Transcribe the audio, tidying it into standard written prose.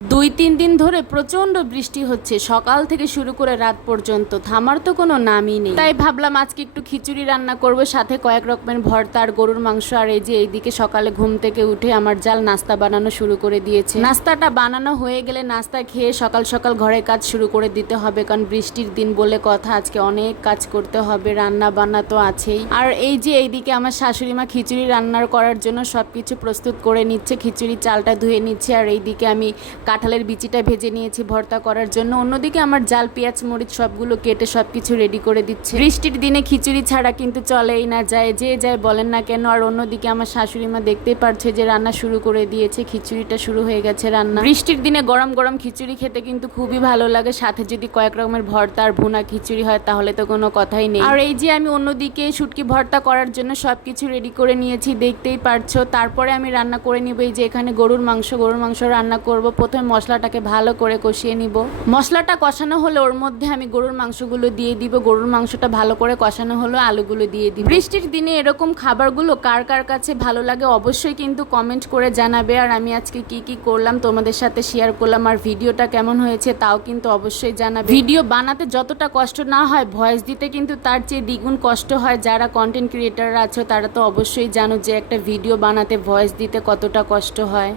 2-3 দিন ধরে প্রচন্ড বৃষ্টি হচ্ছে, সকাল থেকে শুরু করে রাত পর্যন্ত, থামার তো কোনো নামই নেই। তাই ভাবলাম আজকে একটু খিচুড়ি রান্না করব, সাথে কয়েক রকমের ভর্তা আর গরুর মাংস। আর এই যে এইদিকে সকালে ঘুম থেকে উঠে আমার জাল নাস্তা বানানো শুরু করে দিয়েছে। নাস্তাটা বানানো হয়ে গেলে নাস্তা খেয়ে সকাল সকাল ঘরের কাজ শুরু করে দিতে হবে, কারণ বৃষ্টির দিন বলে কথা, আজকে অনেক কাজ করতে হবে, রান্না বান্না তো আছেই। আর এই যে এইদিকে আমার শাশুড়ি মা খিচুড়ি রান্নার করার জন্য সবকিছু প্রস্তুত করে নিচ্ছে, খিচুড়ি চালটা ধুয়ে নিচ্ছে। আর এইদিকে আমি কাঁঠালের বিচিটা ভেজে নিয়েছি ভর্তা করার জন্য। অন্যদিকে আমার জাল পেঁয়াজ মরিচ সবগুলো কেটে সবকিছু রেডি করে দিচ্ছে। বৃষ্টির দিনে খিচুড়ি ছাড়া কিন্তু চলেই না, যায় যে যায় বলেন না কেন। আর অন্যদিকে আমার শাশুড়ি মা দেখতেই পারছে যে রান্না শুরু করে দিয়েছে, খিচুড়িটা শুরু হয়ে গেছে রান্না। বৃষ্টির দিনে গরম গরম খিচুড়ি খেতে কিন্তু খুবই ভালো লাগে, সাথে যদি কয়েক রকমের ভর্তা আর ভুনা খিচুড়ি হয় তাহলে তো কোনো কথাই নেই। আর এই যে আমি অন্যদিকে শুটকি ভর্তা করার জন্য সবকিছু রেডি করে নিয়েছি, দেখতেই পারছো। তারপরে আমি রান্না করে নিব। এই যে এখানে গরুর মাংস রান্না করব। প্রথমে মশলাটাকে ভালো করে কষিয়ে নিব। মশলাটা কষানো হলে ওর মধ্যে আমি গরুর মাংসগুলো দিয়ে দিব। গরুর মাংসটা ভালো করে কষানো হলো, আলুগুলো দিয়ে দিব। বৃষ্টির দিনে এরকম খাবারগুলো কার কার কাছে ভালো লাগে অবশ্যই কিন্তু কমেন্ট করে জানাবে। আর আমি আজকে কি কি করলাম তোমাদের সাথে শেয়ার করলাম, আর ভিডিওটা কেমন হয়েছে তাও কিন্তু অবশ্যই জানাবে। ভিডিও বানাতে যতটা কষ্ট না হয়, ভয়েস দিতে কিন্তু তার চেয়ে দ্বিগুণ কষ্ট হয়। যারা কন্টেন্ট ক্রিয়েটাররা আছো তারা তো অবশ্যই জানো যে একটা ভিডিও বানাতে ভয়েস দিতে কতটা কষ্ট হয়।